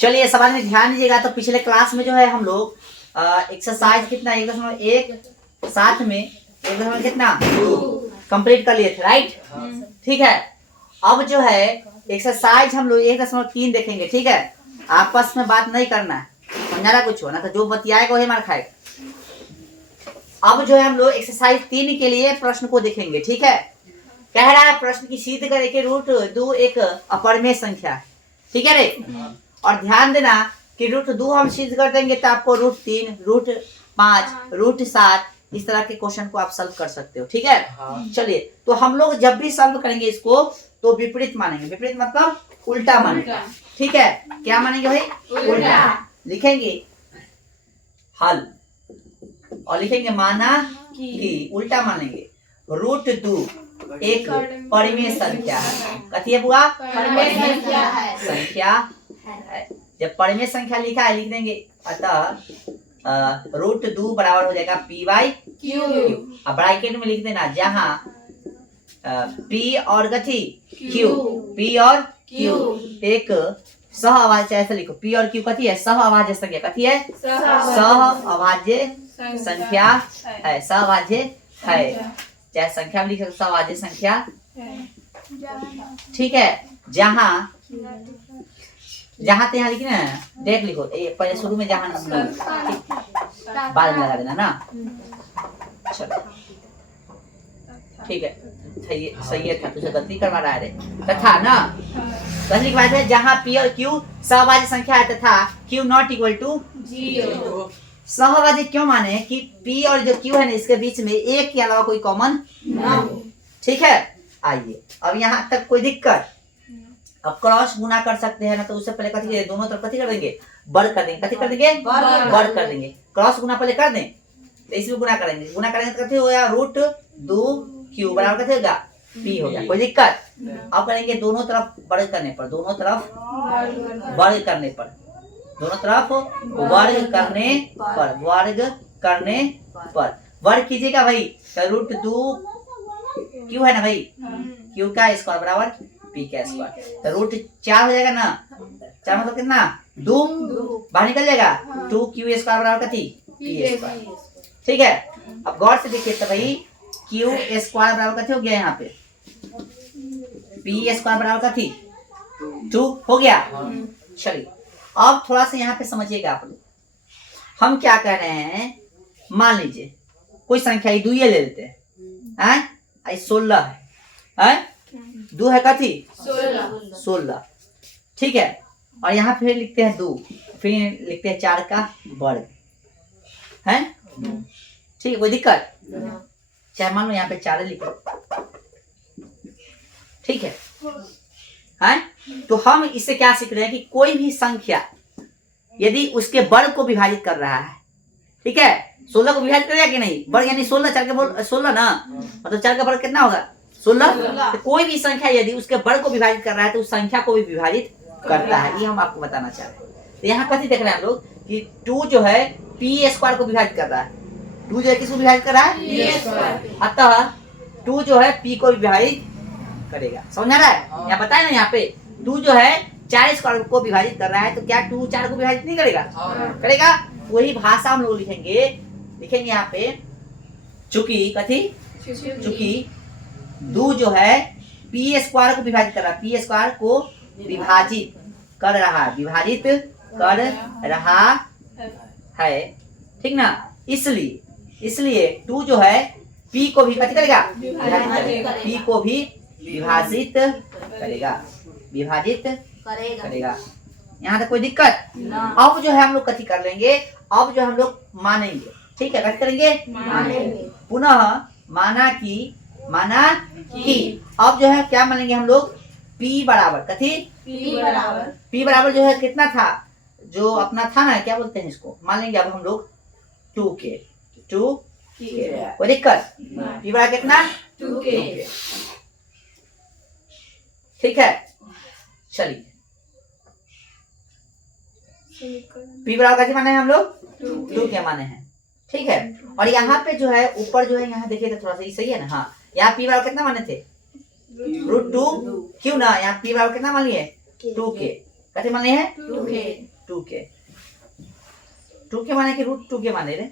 चलिए सवाल में ध्यान दीजिएगा। तो पिछले क्लास में जो है हम लोग एक्सरसाइज कितना 1.1 साथ में 1 कितना 2 कंप्लीट कर लिए थे, राइट। ठीक है, अब जो है एक्सरसाइज हम लोग 1.3 देखेंगे। ठीक है, आपस में बात नहीं करना है, समझाना कुछ हो ना, तो जो बतियाएगा वही मार खाएगा। अब जो है हम लोग एक्सरसाइज 3 के लिए प्रश्न को देखेंगे। ठीक है, कह रहा है प्रश्न की सिद्ध करे कि √2 एक अपरिमेय संख्या है। ठीक है रे, और ध्यान देना कि √2 हम सिद्ध कर देंगे तो आपको √3, √5, √7 इस तरह के क्वेश्चन को आप सॉल्व कर सकते हो। ठीक है, चलिए तो हम लोग जब भी सॉल्व करेंगे इसको तो विपरीत मानेंगे। विपरीत मतलब उल्टा मानेंगे। ठीक है, क्या मानेंगे भाई? उल्टा। लिखेंगे हल और लिखेंगे माना कि, उल्टा मानेंगे। √2 एक परिमेय संख्या है। कथी है बुआ? परिमेय संख्या है। संख्या है। जब परिमेय संख्या लिखा है लिख देंगे, अतः √2 बराबर हो जाएगा P/Q। अब ब्रैकेट में लिख देना जहां P और गति Q, P और Q एक सह अभाज्य, ऐसे लिखो P और Q कथी है? सह अभाज्य संख्या। कथी है? सह अभाज्य संख्या है। सह अभाज्य है, चाहे संख्या में लिख सकते, सह अभाज्य संख्या। ठीक है, जहां जहां तो यहाँ लिखना है, देख लिखो पहले शुरू में जहां बाद में लगा देना ना। चलो ठीक है, सही है, था तुझे गलती करवा रहा है तथा ना। गलती की बात है, जहां P और Q सहभाज्य संख्या है तथा Q नॉट इक्वल टू 0। सहभाज्य क्यों माने कि P और जो Q है ना इसके बीच में एक के अलावा कोई कॉमन ना हो। ठीक है, आइए अब यहाँ तक कोई दिक्कत? अब क्रॉस गुना कर सकते हैं ना, तो उससे पहले कथी करेंगे? दोनों तरफ कथी कर देंगे? वर्ग कर देंगे। कथी कर देंगे? वर्ग कर देंगे। क्रॉस गुना पहले कर दें तो इसमें गुना करेंगे। गुना करेंगे तो कथी हो गया? √2Q बराबर कथी होगा? P हो गया। कोई दिक्कत? अब करेंगे दोनों तरफ वर्ग करने पर, दोनों तरफ वर्ग करने पर, दोनों तरफ वर्ग करने पर, वर्ग करने पर वर्ग कीजिएगा भाई। √2Q है ना भाई, Q का स्क्वायर बराबर P का स्क्वायर, तो √4 हो जाएगा ना। 4 मतलब कितना? 2 बाहर निकल जाएगा। 2Q स्क्वायर बराबर कथी? P square. ठीक है, अब गौर से देखिए तो भाई Q स्क्वायर बराबर कथी हो गया? यहाँ पे P स्क्वायर बराबर कथी? 2 हो गया। चलिए अब थोड़ा सा यहाँ पे समझिएगा आप लोग। हम क्या कह रहे हैं, मान लीजिए कोई संख्या 2 ले लेते हैं, 16 है, 2 है कथी? 16। ठीक है, और यहाँ फिर लिखते हैं 2, फिर लिखते हैं 4 का वर्ग है। ठीक है, कोई दिक्कत? चाहे मान लो यहाँ पे 4 लिखो। ठीक है, तो हम इससे क्या सीख रहे हैं कि कोई भी संख्या यदि उसके वर्ग को विभाजित कर रहा है, ठीक है, 16 को विभाजित करेगा कि नहीं? वर्ग यानी 16, 4 का 16 ना, मतलब 4 का वर्ग कितना होगा? 16। तो कोई भी संख्या यदि उसके वर्ग को विभाजित कर रहा है तो उस संख्या को भी विभाजित करता है, ये हम आपको बताना चाह रहे हैं। तो यहाँ कथी देख रहे हैं हम लोग कि 2 जो है P स्क्वायर को विभाजित कर रहा है। 2 जो है किसको विभाजित कर रहा है? अतः 2 जो है P को विभाजित करेगा। समझ आ रहा है? यहाँ बताया ना, यहाँ पे 2 जो है 4 स्क्वायर को विभाजित कर रहा है, तो क्या 2 4 को विभाजित नहीं करेगा? करेगा। वही भाषा हम लोग लिखेंगे यहाँ पे, चूंकि कथी? चूंकि 2 जो है P स्क्वायर को विभाजित कर रहा है, P स्क्वायर को विभाजित कर रहा है, विभाजित कर रहा है, ठीक ना। इसलिए 2 जो है P को भी कथी करेगा? P को भी विभाजित करेगा, विभाजित करेगा। यहाँ तक कोई दिक्कत? अब जो है हम लोग कथी कर लेंगे, अब जो हम लोग मानेंगे। ठीक है, कथी करेंगे? मानेंगे। पुनः माना कि अब जो है क्या मानेंगे हम लोग? P बराबर कथी? P बराबर जो है कितना था, जो अपना था ना, क्या बोलते हैं इसको, मान लेंगे अब हम लोग 2K। कोई दिक्कत? P बराबर कितना? 2K। ठीक है, चलिए P बराबर कथी माने हैं हम लोग? 2K माने हैं। ठीक है, और यहाँ पे जो है ऊपर जो है, यहाँ देखिए तो थोड़ा सा सही है ना। हाँ, यहाँ P बराबर कितना माने थे? √2Q ना। यहाँ P बराबर कितना मान लिए? 2K। कथी माने है 2k 2k 2k माने कि रूट 2k माने रे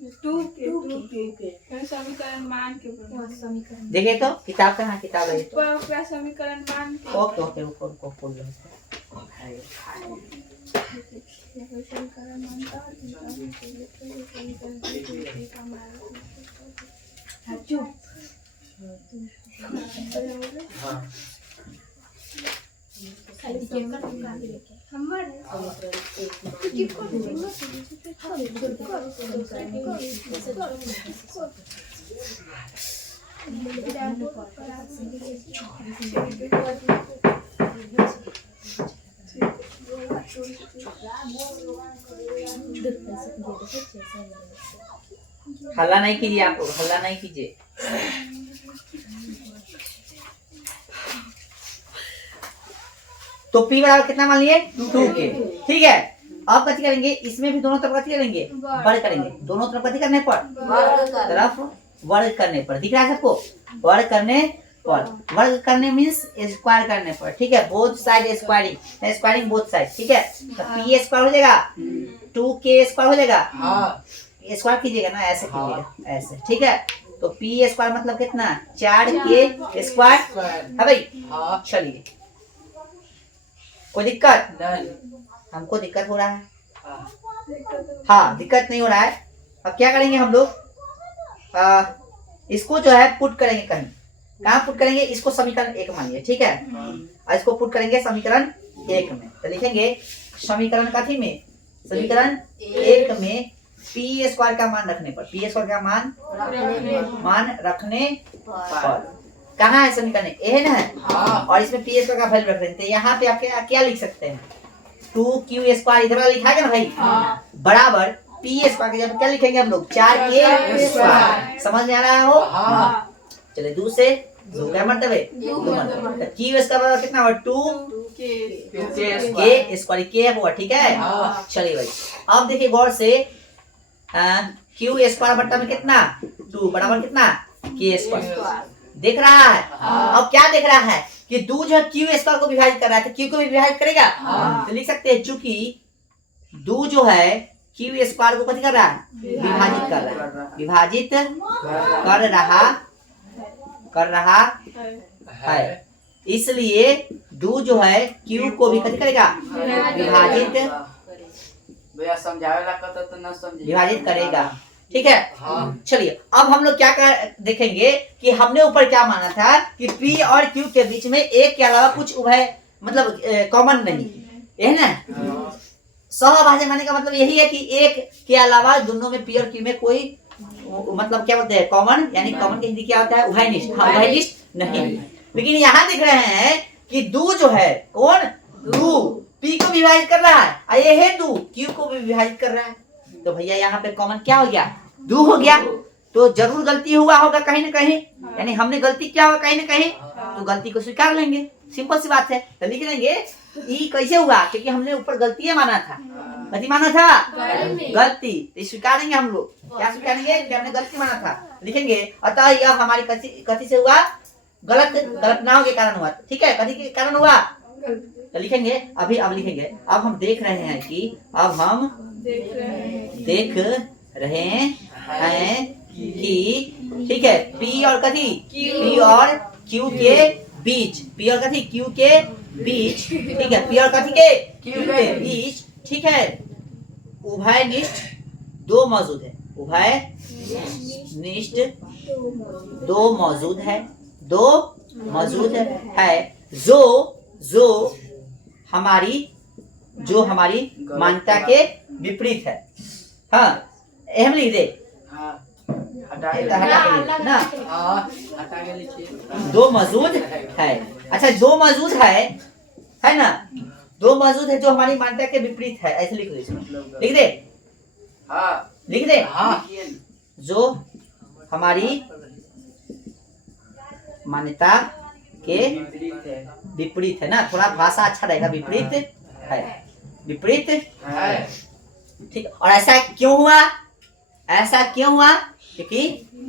2k समीकरण मान के समीकरण देखिए तो किताब कहाँ किताब है ये तो ऊपर समीकरण मान के ओके ओके ऊपर को खोल लो समीकरण मानता चुप हल्ला नहीं कीजिए आप लोग हल्ला नहीं कीजिए तो पी बराबर कितना मान लिए 2k ठीक है अब कथी करेंगे इसमें भी दोनों तरफ कथी करेंगे वर्ग करेंगे दोनों तरफ कथी करने पर तरफ वर्ग करने पर दिख रहा है सबको वर्ग करने पर वर्ग करने मींस स्क्वायर करने पर ठीक है both side squaring squaring both side ठीक है तो पी स्क्वायर हो जाएगा 2k स्क्वायर हो जाएगा स्क्वायर कीजिएगा ना ऐसे कीजिएगा ऐसे ठीक है तो पी स्क्वायर मतलब कितना 4k स्क्वायर है भाई चलिए कोई दिक्कत हमको दिक्कत हो रहा है हाँ दिक्कत नहीं हो रहा है अब क्या करेंगे हम लोग इसको जो है पुट करेंगे कहीं कहाँ पुट करेंगे इसको समीकरण 1 मानिए ठीक है और इसको पुट करेंगे समीकरण 1 में तो लिखेंगे समीकरण कथी में समीकरण 1 में पी स्क्वायर का मान रखने पर पी स्क्वायर का मान रखने पर कहाँ है समीकरण ए है ना और इसमें पी स्क्वायर का वैल्यू रख देते हैं यहाँ पे आप क्या लिख सकते हैं 2q स्क्वायर इधर लिखा है ना भाई बराबर पी स्क्वायर के जगह क्या लिखेंगे हम लोग 4k स्क्वायर समझ में आ रहा हो चलिए 2 से 2 क्या मतलब है 2 मतलब q स्क्वायर बराबर कितना हुआ 2k स्क्वायर k हुआ ठीक है चलिए भाई अब देखिए गौर से q स्क्वायर बट्टा में कितना 2 बराबर कितना k स्क्वायर देख रहा है अब क्या देख रहा है कि 2 जो है q स्क्वायर को विभाजित कर रहा है तो q को भी विभाजित करेगा तो लिख सकते हैं चूंकि 2 जो है q स्क्वायर को कथी कर रहा है विभाजित कर रहा है विभाजित कर रहा है इसलिए 2 जो है q को भी कथी करेगा विभाजित भैया समझावेला कहता तो ना समझे विभाजित करेगा ठीक है चलिए अब हम लोग क्या देखेंगे कि हमने ऊपर क्या माना था कि P और Q के बीच में एक के अलावा कुछ उभय मतलब कॉमन नहीं है ना सहभाज्य माने का मतलब यही है कि एक के अलावा दोनों में P और Q में कोई मतलब क्या बोलते हैं कॉमन यानी कॉमन की हिंदी क्या होता है उभयनिष्ठ उभयनिष्ठ नहीं लेकिन यहाँ दिख रहे हैं कि 2 जो है कौन 2 P को विभाजित कर रहा है और ये है 2 Q को भी विभाजित कर रहा है तो भैया यहाँ पे कॉमन क्या हो गया 2 हो गया तो जरूर गलती हुआ होगा कहीं ना कहीं यानी हमने गलती किया होगा कहीं ना कहीं तो गलती को स्वीकार लेंगे सिंपल सी बात है तो लिख लेंगे ई कैसे हुआ क्योंकि हमने ऊपर गलती माना था गलती माना था गलती तो स्वीकारेंगे हम लोग क्या स्वीकारेंगे कि हमने गलती माना था लिखेंगे अतः यह हमारी कथी से हुआ गलत नाव के कारण हुआ ठीक है कथी के कारण हुआ तो लिखेंगे अभी अब लिखेंगे अब हम देख रहे हैं कि अब हम देख रहे हैं कि ठीक है P और कथी P और Q के बीच P और कथी Q के बीच ठीक है P और कथी के Q के बीच ठीक है उभयनिष्ठ 2 मौजूद है उभयनिष्ठ 2 मौजूद है 2 मौजूद है जो हमारी मान्यता के विपरीत है हाँ हम लिख दे ना 2 मौजूद है अच्छा 2 मौजूद है ना 2 मौजूद है जो हमारी मान्यता के विपरीत है ऐसे लिख दे लिख दे जो हमारी मान्यता के विपरीत है ना थोड़ा भाषा अच्छा रहेगा विपरीत है ठीक और ऐसा क्यों हुआ क्योंकि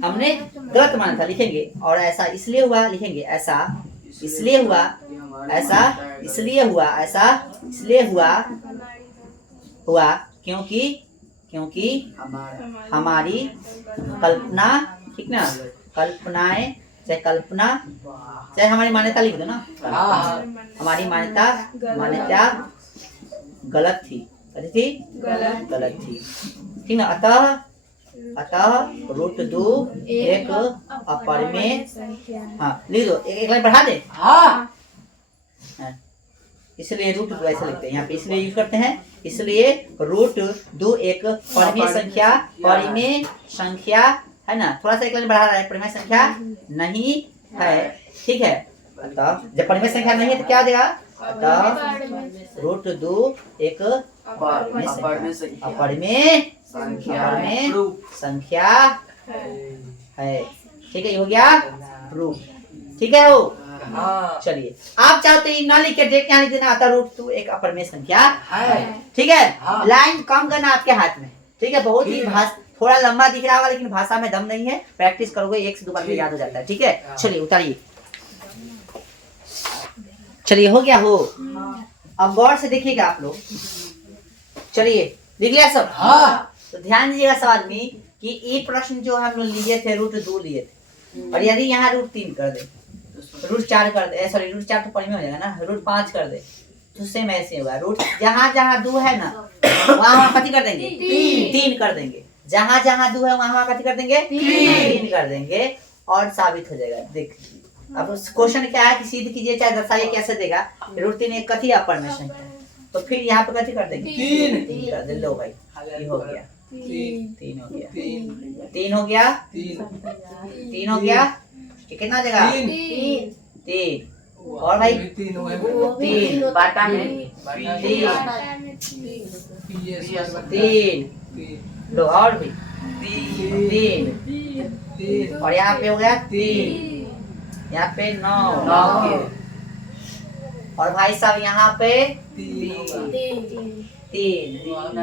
हमने गलत माना था लिखेंगे और ऐसा इसलिए हुआ लिखेंगे ऐसा इसलिए हुआ ऐसा, इसलिए हुआ ऐसा, इसलिए हुआ क्योंकि हमारी कल्पना, ठीक ना, कल्पनाएं, चाहे हमारी मान्यता लिख दो ना, हमारी मान्यता गलत थी, गलत थी, ठीक ना। अतः रूट 2 एक अपर में, हाँ लिख दो, एक लाइन बढ़ा दे, इसलिए रूट 2 ऐसे लिखते हैं यहाँ पे, इसलिए यूज करते हैं, इसलिए रूट 2 एक परिमेय संख्या है ना, थोड़ा सा एक लाइन बढ़ा रहा है, परिमेय संख्या नहीं है, ठीक है। अतः जब परिमेय संख्या नहीं है तो क्या देगा, अतः रूट 2 एक अपरिमेय संख्या है, ठीक है, ये हो गया प्रूफ, ठीक है। वो चलिए आप चाहते हैं ना लिख के डेट यहाँ लिख देना, आता रूट 2 एक अपरिमेय संख्या है, ठीक है। लाइन कम करना आपके हाथ में, ठीक है। बहुत ही थोड़ा लंबा दिख रहा होगा लेकिन भाषा में दम नहीं है, प्रैक्टिस करोगे 1 से 2 बार में याद हो जाता है, ठीक है। चलिए उतारिए, चलिए हो गया हो। अब गौर से देखिएगा आप लोग, चलिए लिख लिया सब, तो ध्यान दीजिएगा सवाल में कि ये प्रश्न जो हम लोग लिए थे रूट 2 लिए थे, और यदि यहाँ रूट 3 कर दे, रूट 4 कर दे, सॉरी रूट 4 तो परिमेय हो जाएगा ना, रूट 5 कर दे तो सेम ऐसे होगा, रूट जहाँ 2 है ना वहाँ कथी कर देंगे, 3 कर देंगे, जहाँ 2 है वहाँ कथी कर देंगे, 3 कर देंगे, और साबित हो जाएगा। देख अब क्वेश्चन क्या है कि सिद्ध कीजिए चाहे दर्शाइए, कैसे देगा, रूट 3 एक कथी अपरिमेय संख्या, तो फिर यहाँ पे कथी कर देंगे, 3 कर दे, लो भाई ये हो गया, 3 हो गया, 3 हो गया, 3 हो गया, कितना देगा, 3 और भाई 3 बाटा में 3 लो, और भी 3 और यहाँ पे हो गया 3, यहाँ पे 9 और भाई साहब यहाँ पे 3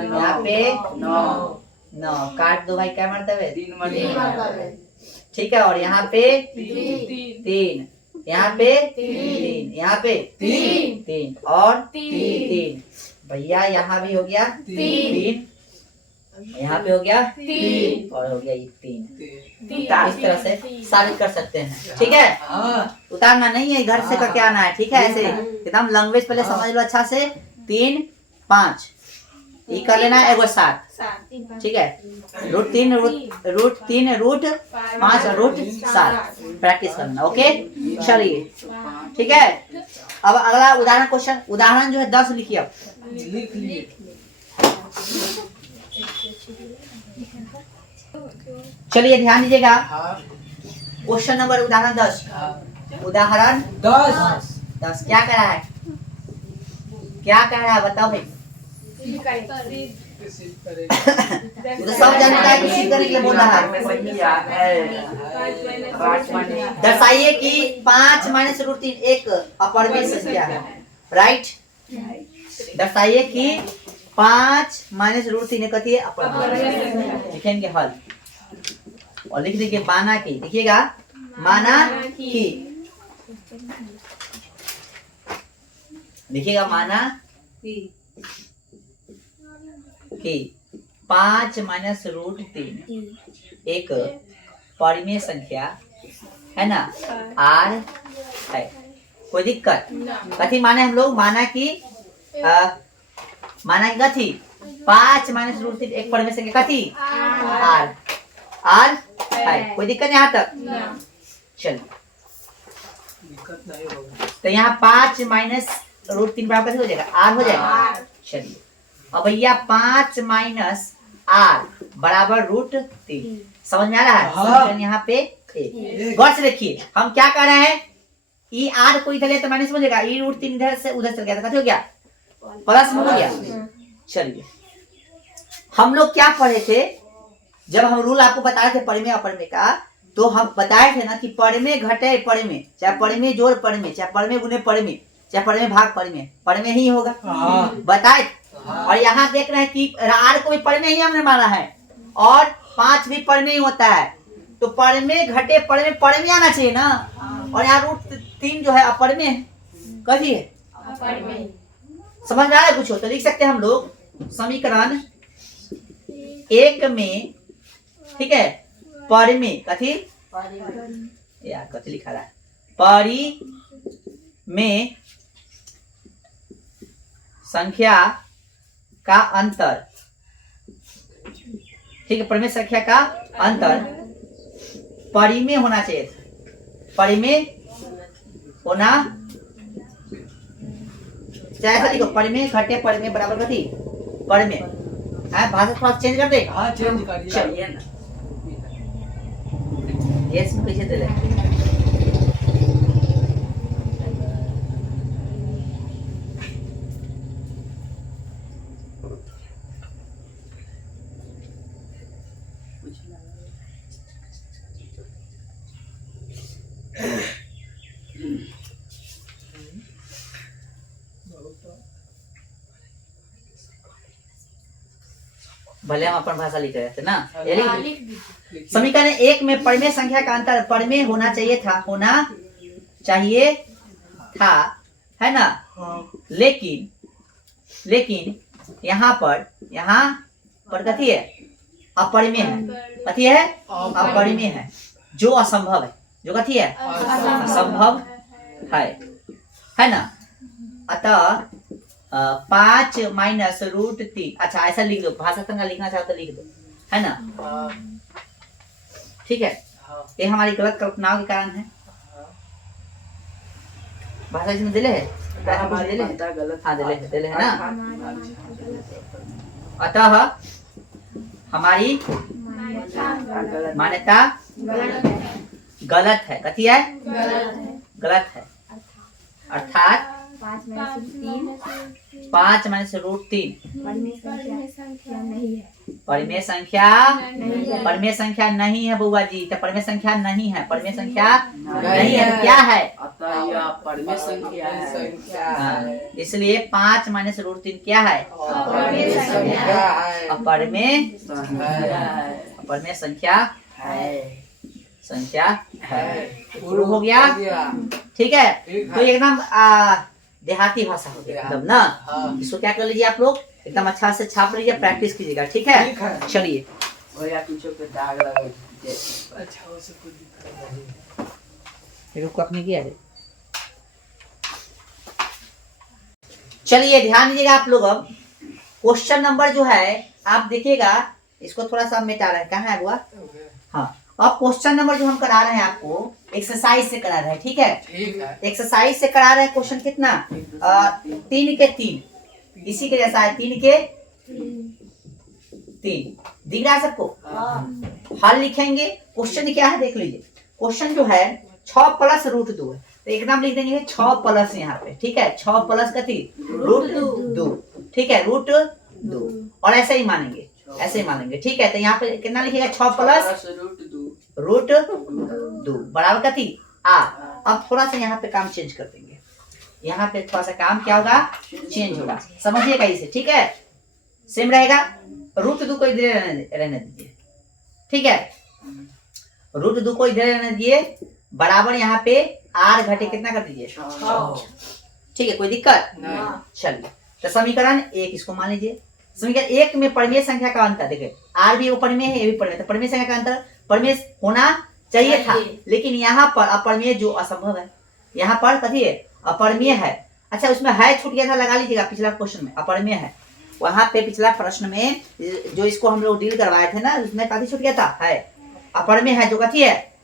यहाँ पे 9 काट दो भाई, क्या मरतबे 3, ठीक है। और यहाँ पे 3 यहाँ पे 3 यहाँ पे 3 और 3 भैया, यहाँ भी हो गया 3 यहाँ पे हो गया 3 और हो गया ये 3। इस तरह से साबित कर सकते हैं, ठीक है। उतारना नहीं है, घर से करके आना है, ठीक है। ऐसे एकदम लैंग्वेज पहले समझ लो अच्छा से, 3 5 ये कर लेना है, एगो 7, ठीक है। रूट 3 रूट 5 और रूट 7 प्रैक्टिस करना, ओके। चलिए ठीक है। अब अगला उदाहरण क्वेश्चन, उदाहरण जो है 10 लिखिए, अब लिख लिए। चलिए ध्यान दीजिएगा, क्वेश्चन नंबर उदाहरण 10, उदाहरण 10 क्या कह रहा है, क्या कह रहा है बताओ भाई। तो सब जानता है कि सिद्ध करने के लिए बोल रहा है। दर्शाइए कि 5 माइनस रूट 3 एक अपरिमेय संख्या है, राइट। दर्शाइए कि 5 माइनस रूट 3 कथी है, अपरिमेय। लिखेंगे हल और लिख देंगे माना की, देखिएगा माना की, लिखिएगा माना कि 5 माइनस रूट 3 एक परिमेय संख्या है ना, आर है। कोई दिक्कत कथी माने हम लोग, माना कि कथी 5 माइनस रूट 3 एक परिमेय संख्या कथी, आर है। कोई दिक्कत यहाँ तक, चलिए। तो यहाँ 5 माइनस रूट 3 बराबर हो जाएगा, आर हो जाएगा। चलिए अब भैया 5 माइनस आर बराबर रूट 3, समझ में आ रहा है। समीकरण यहाँ पे गौर से देखिए, हम क्या कर रहे हैं, ई आर को इधर ले तो माइनस हो जाएगा, ई रूट 3 इधर से उधर चल गया, तो कैसे हो गया, प्लस में हो गया। चलिए हम लोग क्या पढ़े थे, जब हम रूल आपको बता रहे थे परिमेय अपरिमेय का, तो हम बताए थे ना कि परिमेय घटे परिमेय, चाहे परिमेय जोड़ परिमेय, चाहे परिमेय गुणे परिमेय, चाहे परिमेय भाग परिमेय, परिमेय ही होगा, बताए। और यहाँ देख रहे हैं कि आर को भी परिमेय ही हमने माना है, और 5 भी परिमेय ही होता है, तो परिमेय घटे परिमेय, परिमेय आना चाहिए ना। और यहाँ रूट 3 जो है अपरिमेय है। कथी है? समझ में आ रहा है कुछ हो तो लिख सकते हैं हम लोग समीकरण 1 में, ठीक है, परिमेय कथी यार कथी लिखा रहा है, परिमेय संख्या का अंतर, ठीक है, परिमेय संख्या का अंतर परिमेय होना चाहिए था, परिमेय होना चाहे ऐसा लिखो, परिमेय घटे परिमेय बराबर कथी परिमेय। भाषा थोड़ा चेंज कर दे। हाँ चेंज करिए। चलिए ना ये इसमें कैसे दे रहे भले हम अपन भाषा लिख रहे थे ना। ये लिख समीकरण 1 में परिमेय संख्या का अंतर परिमेय होना चाहिए था, है ना। लेकिन यहाँ पर कथी है अपरिमेय है, कथी है अपरिमेय है, जो असंभव है, जो कथी है असंभव है ना। अतः 5 माइनस रूट 3, अच्छा ऐसा लिख दो, भाषा तंगा लिखना चाहो तो लिख दो, है ना। ठीक है, ये हमारी गलत कल्पनाओं के कारण है। भाषा इसमें दिले है, गलत, हाँ दिले है ना। अतः हमारी मान्यता गलत है, कथी है गलत है, अर्थात 5 माइनस रूट 3 परिमेय संख्या नहीं है बुआ जी, तो परिमेय संख्या नहीं है, परिमेय संख्या नहीं है, क्या है अतः यह परिमेय संख्या है। इसलिए 5 माइनस रूट 3 क्या है अपरिमेय संख्या है। शुरू हो गया, ठीक है। तो एकदम देहाती भाषा हो गया एकदम ना। इसको क्या कर लीजिए आप लोग, एकदम अच्छा से छाप लीजिए, प्रैक्टिस कीजिएगा, ठीक है। चलिए चलिए ध्यान दीजिएगा आप लोग। अब क्वेश्चन नंबर जो है आप देखिएगा, इसको थोड़ा सा मिटा रहे हैं, कहाँ है बुआ, हाँ। अब क्वेश्चन नंबर जो हम करा रहे हैं आपको एक्सरसाइज से करा रहे हैं, ठीक है। एक्सरसाइज से करा रहे हैं क्वेश्चन कितना 3 के 3, इसी के जैसा है 3 के 3, दिख रहा है सबको। हल लिखेंगे, क्वेश्चन क्या है देख लीजिए। क्वेश्चन जो है 6 प्लस रूट 2 है, तो एकदम लिख देंगे 6 प्लस यहाँ पे, ठीक है। 6 प्लस कथी रूट 2, ठीक है, रूट 2, और ऐसे ही मानेंगे, ठीक है। तो यहाँ पे कितना लिखेगा 6 प्लस रूट 2 बराबर कथी आ। अब थोड़ा सा यहाँ पे काम चेंज कर देंगे, यहाँ पे थोड़ा सा काम क्या होगा चेंज होगा, समझिएगा इसे, ठीक है। सेम रहेगा, रूट 2 को इधर रहने दीजिए, ठीक है। रूट 2 को इधर रहने दीजिए, बराबर यहाँ पे आर घटे कितना कर दीजिए 6, ठीक है। कोई दिक्कत चलिए। तो समीकरण 1 इसको मान लीजिए। समीकरण 1 में परिमेय संख्या का अंतर, देखिए आर भी परिमेय है, ये भी परिमेय, तो परिमेय संख्या का अंतर परिमेय होना चाहिए था, लेकिन यहाँ पर अपरिमेय जो असंभव है, यहाँ पर कथी है अपरिमेय है। अच्छा उसमें है छूट गया था, लगा लीजिएगा, पिछला क्वेश्चन में अपरिमेय है, वहां पे पिछला प्रश्न में जो इसको हम लोग डील करवाए थे ना, उसमें कथी छूट गया था, है अपरिमेय है, जो कथी है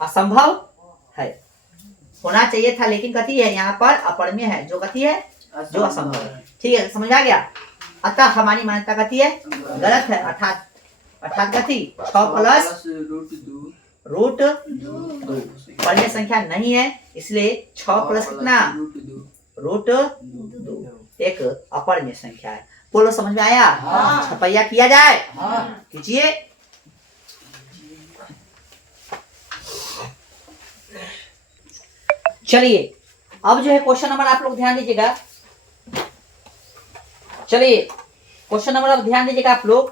असंभव है, होना चाहिए था, लेकिन कथी है यहाँ पर अपरिमेय है, जो कथी है जो असंभव है, ठीक है, समझ आ गया। अतः हमारी मान्यता कथी है गलत है, अर्थात कथी 6 प्लस रूट 2 परिमेय संख्या नहीं है, इसलिए 6 प्लस कितना रूट 2 एक अपरिमेय संख्या है। बोलो समझ में आया? छपैया किया जाए, कीजिए। चलिए अब जो है क्वेश्चन नंबर आप लोग ध्यान दीजिएगा। चलिए क्वेश्चन नंबर अब ध्यान दीजिएगा आप लोग।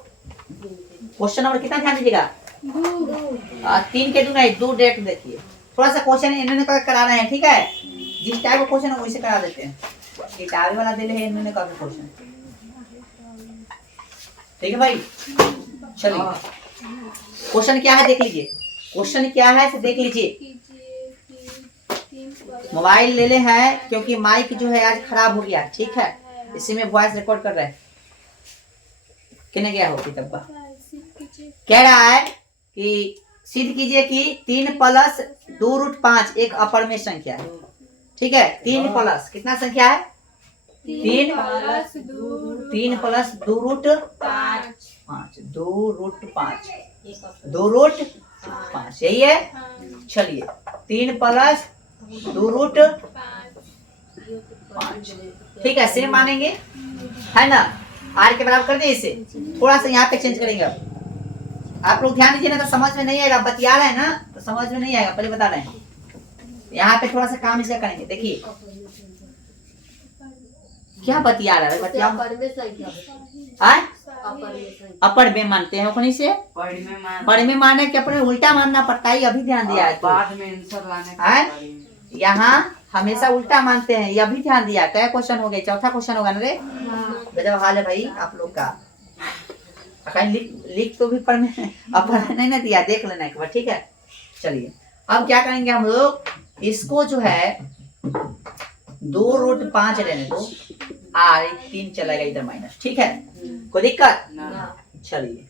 क्वेश्चन नंबर कितना ध्यान दीजिएगा 3 के 2 नहीं 2 डायरेक्ट देखिए। थोड़ा सा क्वेश्चन इन्होंने करा रहे हैं, ठीक है। जिस टाइप का क्वेश्चन है वैसे करा देते हैं। किताबी वाला दे है इन्होंने काफी क्वेश्चन। ठीक है भाई, चलिए क्वेश्चन क्या है देख लीजिए। क्वेश्चन क्या है देख लीजिए। कीजिए कि 3 मोबाइल ले ले हैं क्योंकि माइक जो है आज खराब हो गया। ठीक है, इसी में वॉइस रिकॉर्ड कर रहे हैं। किने गया हो किताब कीजिए कह रहा है कि सिद्ध कीजिए कि 3 प्लस 2 रूट 5 एक अपरिमेय संख्या है। ठीक है, 3 प्लस कितना संख्या है? 3 plus 2 3 plus 2 root 5 2 root 5 2 root 5 यही है। चलिए 3 प्लस 2 रूट 5 ठीक है, सेम मानेंगे है ना। आर के बराबर कर दे इसे। थोड़ा सा यहाँ पे चेंज करेंगे। अब आप लोग ध्यान दीजिए ना, तो समझ में नहीं आएगा। बतिया रहे हैं ना तो समझ में नहीं आएगा, पहले बता रहे हैं। यहाँ पे थोड़ा सा काम इसका करेंगे। देखिए क्या बतिया रहा है, बतिया अपर में मानते हैं कहीं से पढ़ में माने कि अपने उल्टा मानना पड़ता है। अभी ध्यान दिया है तो। बाद में आंसर लाने हैं? यहाँ हमेशा उल्टा मानते हैं। ये अभी ध्यान दिया। क्या क्वेश्चन हो गया? चौथा क्वेश्चन होगा ना रे। गजब हाल है भाई आप लोग का। कहीं लिख तो भी पढ़ में अपर नहीं ना दिया, देख लेना एक बार। ठीक है, चलिए अब क्या करेंगे हम लोग, इसको जो है 2 रूट 5 रहने दो, आर 3 चलेगा इधर माइनस। ठीक है, कोई दिक्कत? चलिए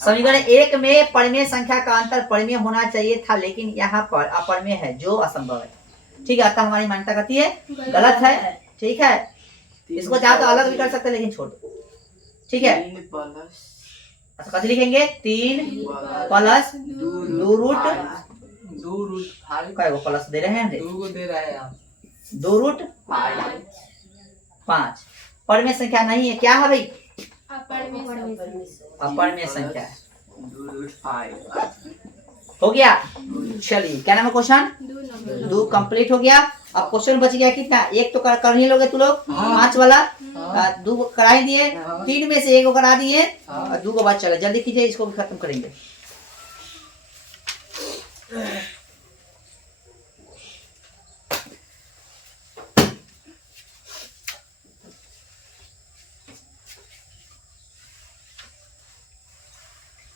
समीकरण 1 में परिमेय संख्या का अंतर परिमेय होना चाहिए था, लेकिन यहाँ पर अपरिमेय है जो असंभव है। ठीक है, अतः हमारी मान्यता कहती है गलत है। ठीक है, इसको चाहे तो अलग भी कर सकते हैं लेकिन छोड़। ठीक है, 3 प्लस अच्छा कथी लिखेंगे? 3 प्लस 2 रूट 5 क्या वो प्लस दे रहे हैं? 2 को दे रहा है आप 2 रूट 5 परिमेय संख्या नहीं है। क्या है भाई? अपरिमेय संख्या है। 2 रूट 5 हो गया। चलिए क्या नाम है क्वेश्चन? 2 कंप्लीट हो गया। अब क्वेश्चन बच गया कितना? एक तो कर ही लोगे तू लोग। 5 वाला 2 को करा ही दिए, 3 में से 1 को करा दिए और 2 को बाद चला। जल्दी कीजिए, इसको भी खत्म करेंगे।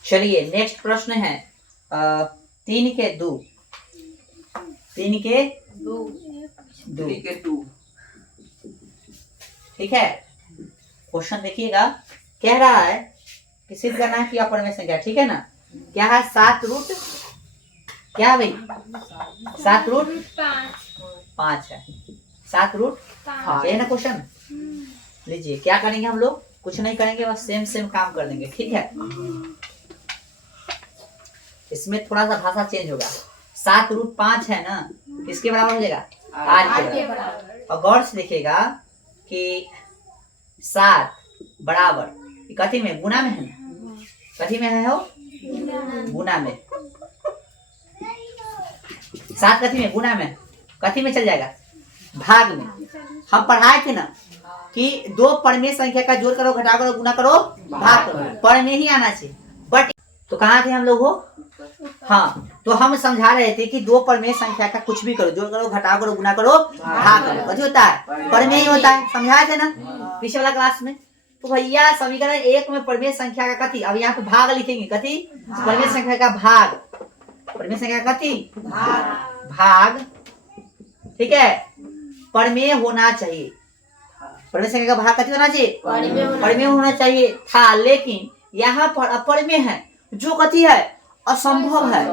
चलिए नेक्स्ट प्रश्न है 3 के 2 3 के 2 3 के 2 ठीक है। क्वेश्चन देखिएगा, कह रहा है कि सिद्ध करना है कि अपरिमेय संख्या। ठीक है ना। क्या है? 7 रूट क्या है भाई? 7 रूट 5 है। 7 रूट 5 है ना क्वेश्चन। लीजिए क्या करेंगे हम लोग? कुछ नहीं करेंगे, बस सेम काम कर देंगे। ठीक है, इसमें थोड़ा सा भाषा चेंज होगा। 7 रूट 5 है ना, किसके बराबर हो जाएगा? आर के बराबर। और गौर से देखिएगा कि 7 बराबर कथी में? गुना में है ना। कथी में है हो? गुना में। 7 कथी में? गुना में। कथी में चल जाएगा? भाग में। हम पढ़ाए थे ना कि 2 परिमेय संख्या का जोड़ करो, घटा करो, गुना करो, भाग करो। परिमेय ही आना चाहिए। बट तो कहाँ थे हम लोग हो? हाँ, तो हम समझा रहे थे कि 2 परिमेय संख्या का कुछ भी करो, जोड़ करो, घटा करो, गुना करो, भाग करो, कथी होता है? परिमेय ही होता है। समझाए थे ना पिछले वाला क्लास में। तो भैया समीकरण 1 में परिमेय संख्या का कथी? अब यहाँ पे भाग लिखेंगे। कथी? परिमेय संख्या का भाग। परिमेय संख्या का कथी? भाग। ठीक है, परिमेय होना चाहिए। परिमेय संख्या का भाग कथी होना चाहिए? परिमेय होना चाहिए था, लेकिन यहाँ पर अपरिमेय है जो कथी है? असंभव है।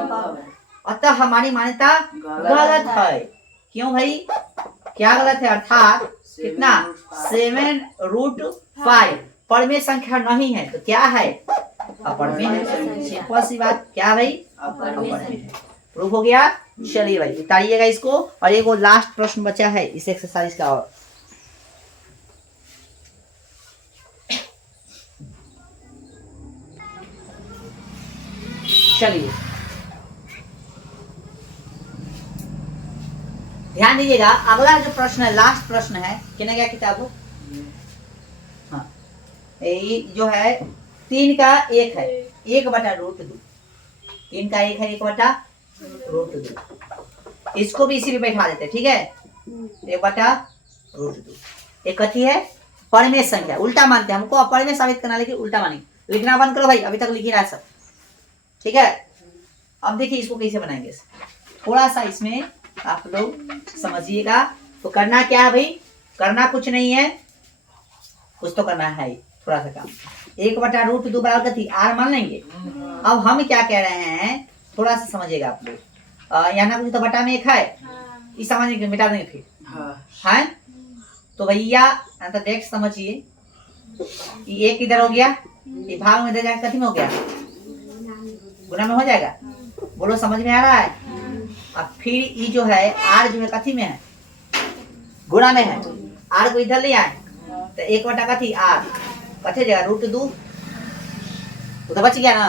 अतः हमारी मान्यता गलत है। क्यों भाई? क्या गलत है? अर्थात कितना? 7 रूट 5 परिमेय संख्या नहीं है तो क्या है? अपरिमेय है। सिंपल सी बात। क्या भाई? अपरिमेय है। प्रूफ हो गया। चलिए भाई उतारिएगा इसको। और एक वो लास्ट प्रश्न बचा है इस एक्सरसाइज का। और चलिए ध्यान दीजिएगा, अगला जो प्रश्न है, लास्ट प्रश्न है। कितने क्या किताब हो? हाँ, ये जो है 3 का 1 है, 1 बटा रूट 2। 3 का 1 है, 1 बटा रूट 2। इसको भी इसी पे बैठा देते, ठीक है। 1/√2 एक कथी है परिमेय संख्या, उल्टा मानते हैं हमको अपरिमेय साबित करना, लेकिन उल्टा मानेंगे। लिखना बंद करो भाई, अभी तक लिख ही रहा है सब, ठीक है। अब देखिए इसको कैसे बनाएंगे, थोड़ा सा इसमें आप लोग समझिएगा। तो करना क्या है भाई, करना कुछ नहीं है, कुछ तो करना है ही, थोड़ा सा काम। 1/√2 बराबर कथी r मान लेंगे। अब हम क्या कह रहे हैं, थोड़ा सा समझिएगा आप लोग। यहाँ ना कुछ तो बटा में 1 है, इस समझ के मिटा देंगे फिर, है। तो भैया तो देख समझिए, ये 1 इधर हो गया, ये भाग में इधर जाकर कथी में हो गया, गुना में हो जाएगा। बोलो समझ में आ रहा है। अब फिर ये जो है r जो है कथी में है, गुणा में है। r को इधर ले आए तो 1 कथी r कथे जगह √2, तो बच गया ना।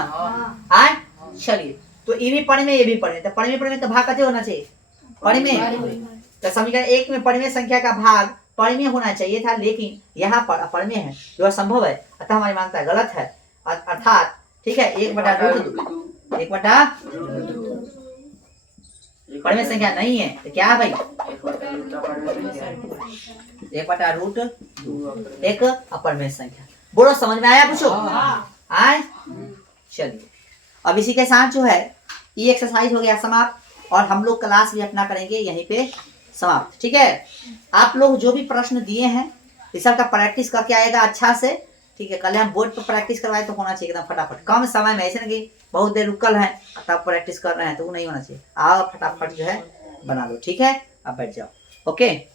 आए चलिए, तो ये भी परिमेय, ये भी परिमेय, तो परिमेय का भाग कथे होना चाहिए, परिमेय। तो समीकरण 1 में परिमेय संख्या का भाग परिमेय होना चाहिए था, लेकिन यहाँ पर अपरिमेय है, जो असंभव है, अतः हमारी मानता है गलत है। अर्थात ठीक है 1/√2 परिमेय संख्या नहीं है, तो क्या है भाई 1/√2 एक अपरिमेय संख्या। बोलो समझ में आया पूछो। आए चलिए, अब इसी के साथ जो है ये एक्सरसाइज हो गया समाप्त, और हम लोग क्लास भी अपना करेंगे यहीं पे समाप्त, ठीक है। आप लोग जो भी प्रश्न दिए हैं इस सब का प्रैक्टिस करके आएगा अच्छा से, ठीक है। कल हम बोर्ड पर प्रैक्टिस करवाए तो होना चाहिए एकदम फटाफट, कम समय में, ऐसे ना कि बहुत देर रुकल है तब प्रैक्टिस कर रहे हैं, तो वो नहीं होना चाहिए। आओ फटाफट जो है बना लो, ठीक है। अब बैठ जाओ, ओके।